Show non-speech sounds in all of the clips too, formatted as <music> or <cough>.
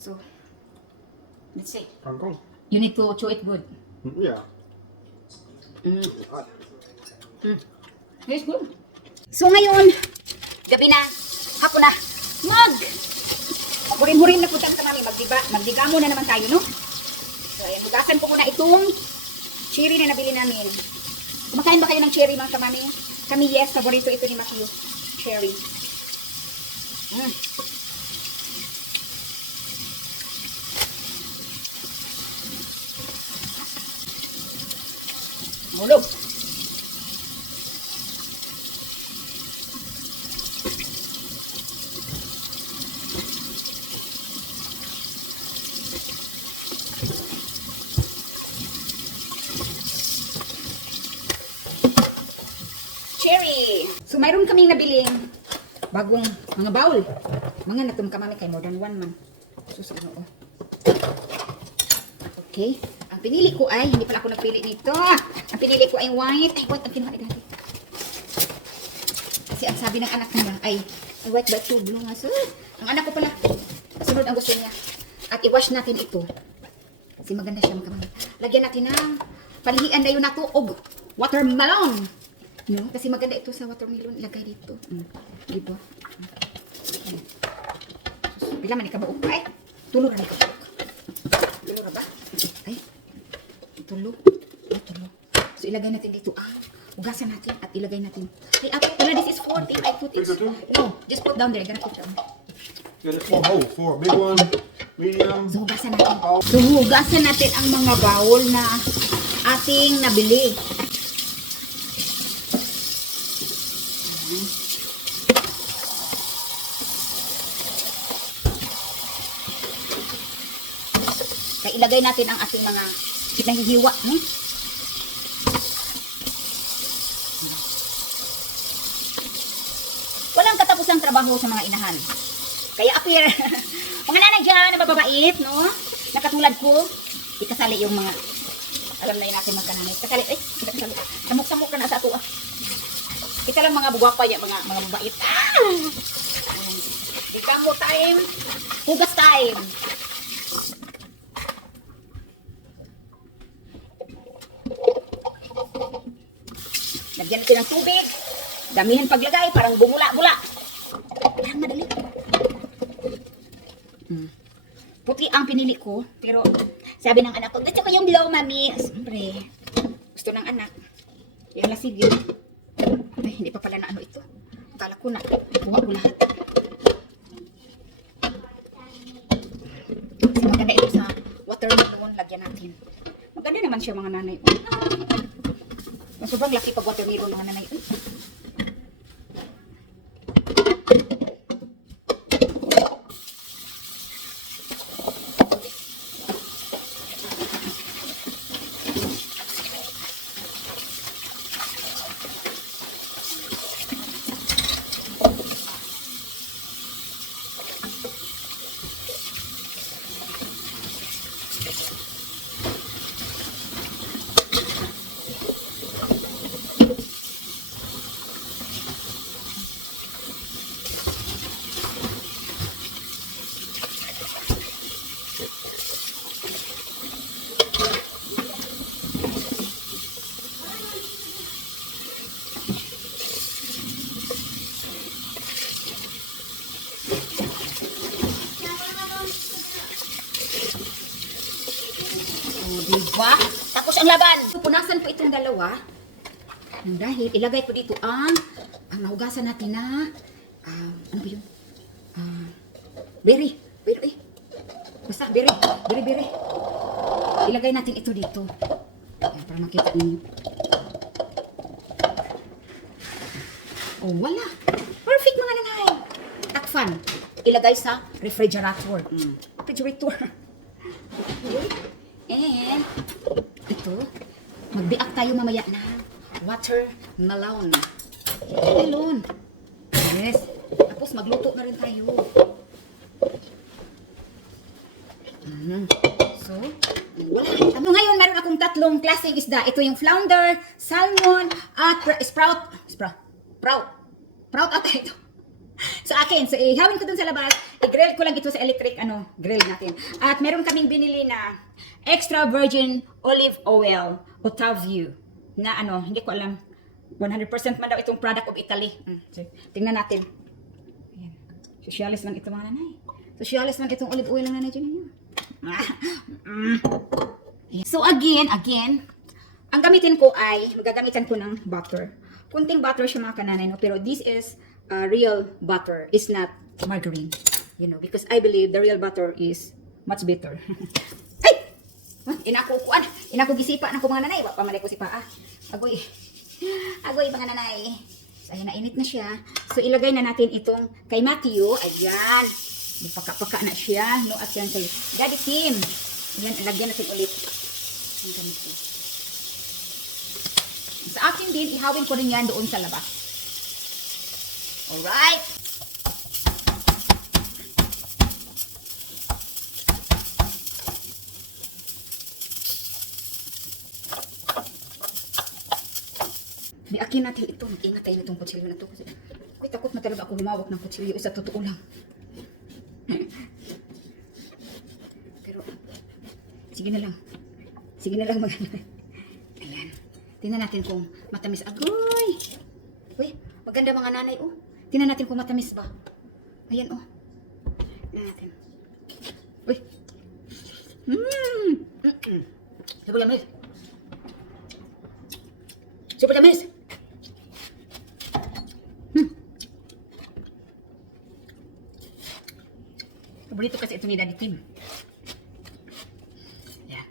So, let's say, Kangkong. you need to chew it good. Yeah. Mm. Mm. It's good. So ngayon, gabi na, hapon na, mag! Hurin-hurin na po tayo kami, magdiba, magdigamo na naman tayo, no? So ayan, hugasan ko muna itong cherry na nabili namin. Kumakain ba kayo ng cherry mga kamami? Kami yes, paborito ito ni Matthew. Cherry. Mm. Mulog. Cherry. So mayroon kaming nabiling bagong mga bowl. Mga natum kamami kay more than one man. Sus ano oh. Okay. Ang pinili ko ay, hindi pala ako nagpili nito. Ang pinili ko ay white. Ay, white ang kinuha dati. Kasi ang sabi ng anak niya ay, ay white but too blue nga. So, ang anak ko pala, kasunod ang gusto niya. At i-wash natin ito. Kasi maganda siya mga. Lagyan natin ng palihian na yun nato og watermelon. No? Kasi maganda ito sa watermelon. Ilagay dito. Mm. Diba? Mm. Sus, Pila man ikabuok pa eh. Tulog na ikabuok. Tulog na ba? Ay. Tulog. Ilagay natin dito. Ah, hugasan natin at ilagay natin. Hey, Ate, pero this is 40. I put it. No, just put down there. Gonna put down. Yeah, four. Oh, four. Big one, medium. So, hugasan natin. So, hugasan natin ang mga bawol na ating nabili. Kaya ilagay natin ang ating mga pinahihiwa. Hmm? Trabaho sa mga inahan. Kaya appear, <laughs> mga nanay dyan na mababait, no? Nakatulad ko, ikasali yung mga, alam na yun natin magkananay. Kasali, hindi kasali. Samok-samok na sa ato, ah. Kita lang mga bugwapa ya, mga, mga mabait. Ah! Ikamo time, hugas time. Lagyan natin ng tubig. Damihan paglagay, parang bumula-bula. Madali. Mm. Puti ang pinili ko, pero sabi ng anak ko, gusto ko yung blow, mami. Siyempre, gusto ng anak. Yung lasig yun. Ay, hindi pa pala na ano ito. Akala ko na, kuha ko lahat. Kasi maganda ito sa watermelon, lagyan natin. Maganda naman siya mga nanay. Mas sobrang laki pag watermelon mga nanay. Uy. O, diba? Tapos ang laban. Punasan po itong dalawa. Nang dahil, ilagay ko dito ang, ang nahugasan natin na, ah, ano ba yun? Ah, berry. Berry. Basta, berry. Berry, berry. Ilagay natin ito dito. Ayan, para makita ninyo. Oh, wala. Perfect mga nanay. Takpan. Ilagay sa refrigerator. Mm. Refrigerator. <laughs> Okay. Ito, magbiak tayo mamaya na watermelon. Melon. Yes. Tapos magluto na rin tayo. Mhm. So, wala. Ano ngayon, meron akong tatlong klaseng isda. Ito yung flounder, salmon, at sprout. Sprout. Sprout. Sprout ata ito. Sa akin. So, ihawin ko dun sa labas. I-grill ko lang ito sa electric, ano, grill natin. At meron kaming binili na extra virgin olive oil o Taview na ano, hindi ko alam. 100% man daw itong product of Italy. Mm. Tingnan natin. Ayan. Socialist man ito mga nanay. Socialist man itong olive oil ng nanay dyan ninyo. Mm. So again, again, ang gamitin ko ay, magagamitan ko ng butter. Kunting butter siya mga kananay, no? pero this is uh, real butter. It's not margarine. You know, because I believe the real butter is much better. <laughs> ay! Ah, Inako kuan, inako gisipa na ko mga nanay, wa pa malay ko si paa. Agoy. Agoy mga nanay. So, ayan na, init na siya. So, ilagay na natin itong kay Matthew. Ayan. Paka-paka na siya. No, at yan kay Daddy Tim. Ayan, lagyan natin ulit. Ang ganito. Sa akin din, ihawin ko rin yan doon sa labas. Alright. Biakin natin ito. Mag-ingat tayo nitong kutsilyo na ito. Kasi, Uy, takot na talaga ako humawak ng kutsilyo. Sa totoo lang. <laughs> Pero, sige na lang. Sige na lang mag <laughs> Ayan. Tingnan natin kung matamis. Agoy! Uy, maganda mga nanay, oh. Tingnan natin kung matamis ba. Ayan, oh. Tingnan natin. Uy. Mmm! Mm-mm. Super tamis. Super tamis. Hmm. Paborito kasi ito ni Daddy Tim. Yan.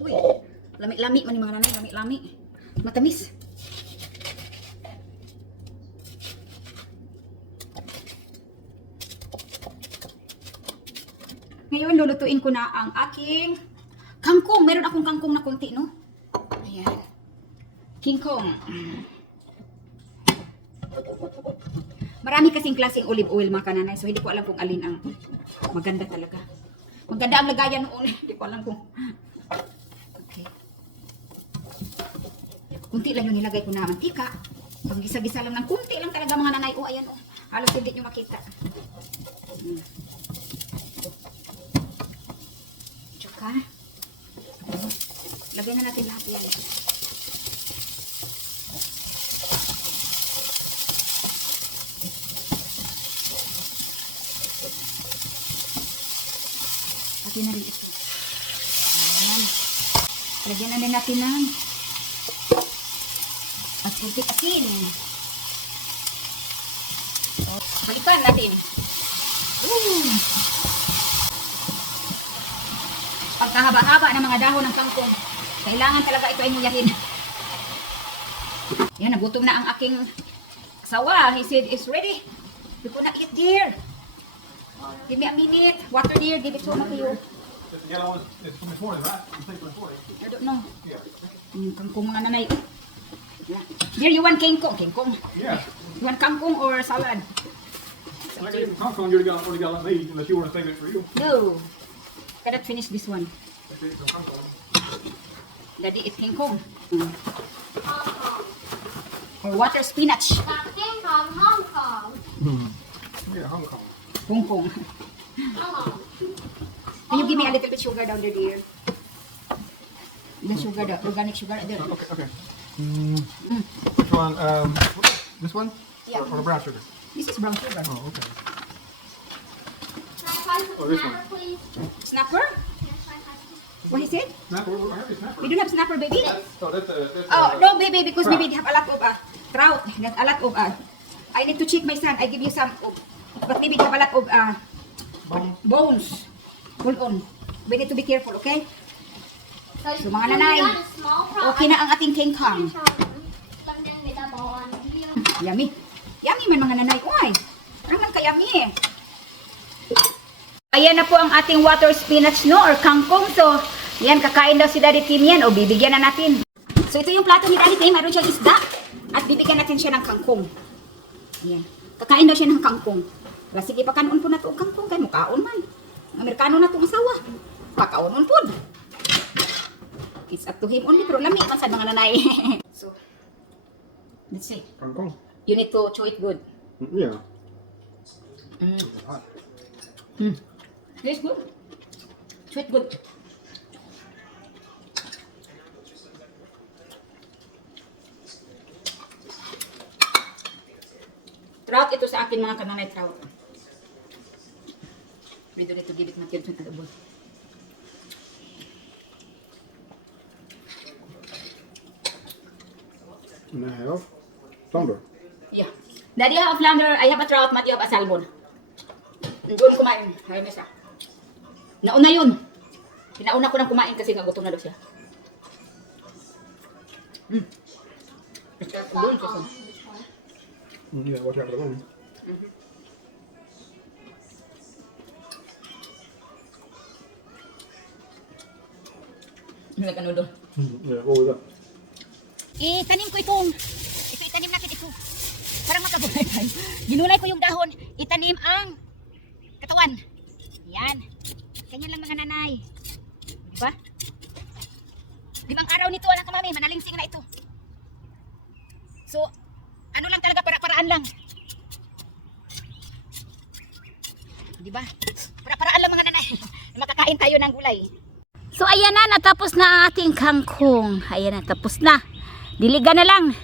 Uy, lami-lami man yung mga nanay, lami-lami. Matamis. Ngayon, lulutuin ko na ang aking kangkong. Meron akong kangkong na konti, no? Ayan. King Kong. Mm. Marami kasing klaseng olive oil mga kananay. So, hindi ko alam kung alin ang maganda talaga. Maganda ang lagayan noon. <laughs> Hindi ko alam kung... Kunti lang yung nilagay ko na mantika. Pag gisa-gisa lang ng kunti lang talaga mga nanay. Oh, ayan oh. Halos hindi nyo makita. Hmm. Tsaka, lagay na natin lahat yan. Pati na rin ito. Ayan. Lagyan na rin natin ng at kunti asin. So, balikan natin. Woo! Pagkahaba-haba ng mga dahon ng kangkong, kailangan talaga ito ay nguyahin. Yan, nagutom na ang aking asawa. He said, it's ready. You gonna eat, dear. Give me a minute. Water, dear. Give it to you. The yellow one is from this morning, right? You think from this morning? I don't know. Yeah. Kangkong mga nanay. Yeah. Dear, you want kangkong? Kangkong. Yeah. You want kangkong or salad? Like, Concord, you already got, already got like me, unless you want to save it for you. No. Cannot finish this one. It, so Concord. Daddy, eat kangkong. Mm. Hong Kong. Or water spinach. From Hong Kong. Yeah, Hong Kong. Kangkong. Hong Kong. Can you give me a little bit sugar down there, dear? The sugar, the organic sugar there. Okay, okay. Mm, which one? Um, this one? Yeah. Or, or the brown sugar? This is brown sugar. Oh, okay. Can I find some Oh, this snapper, please? Snapper? What is it? Snapper? We don't have snapper, baby. Oh, that's a, that's Oh, a, no, baby, because Trout. maybe they have a lot of uh, trout. Not a lot of uh, I need to check my son. I give you some of, but maybe they have a lot of uh, Bone. bones. Hold on. We need to be careful, okay? So, mga nanay. Okay na ang ating king kong. Yummy. Yummy man mga nanay. Uy, ano man ka yummy eh. Ayan na po ang ating water spinach no or kangkong. So, yan kakain daw si Daddy Tim yan o bibigyan na natin. So ito yung plato ni Daddy Tim. Mayroon siyang isda. At bibigyan natin siya ng kangkong. Yan. Kakain daw siya ng kangkong. Wala, sige, pakanon po na to ang kangkong. Kaya mukaon man. Ang Amerikano na itong asawa. Pakaunon po. It's up to him only. Pero lami man sa mga nanay. <laughs> so, let's see. Kang Kong. You need to chew it good. Yeah. Mm. Mm. This good. Chew it good. Trout ito sa akin mga kananay trout. We don't need to give it material to the bowl. And I have thunder. Yeah. Daddy have flounder, I have a trout, Matty have a salmon. Doon kumain. Hay na siya. Nauna yun. Pinauna ko nang kumain kasi nagutom na daw siya. Mm. Doon siya. Mm, Yeah, watch out for the wind. Nagano doon. Yeah, what was that? Itanim ko itong, ito itanim natin ito. Parang makabulay tayo. Ginulay ko yung dahon, itanim ang katawan. Yan. Ganyan lang mga nanay. Diba? Limang araw nito, anak ka mami, manalingsing na ito. So, ano lang talaga, para-paraan lang. Diba? Para-paraan lang mga nanay. <laughs> Makakain tayo ng gulay. So ayan na, natapos na ang ating kangkong. Ayan na, tapos na. Diligan na lang.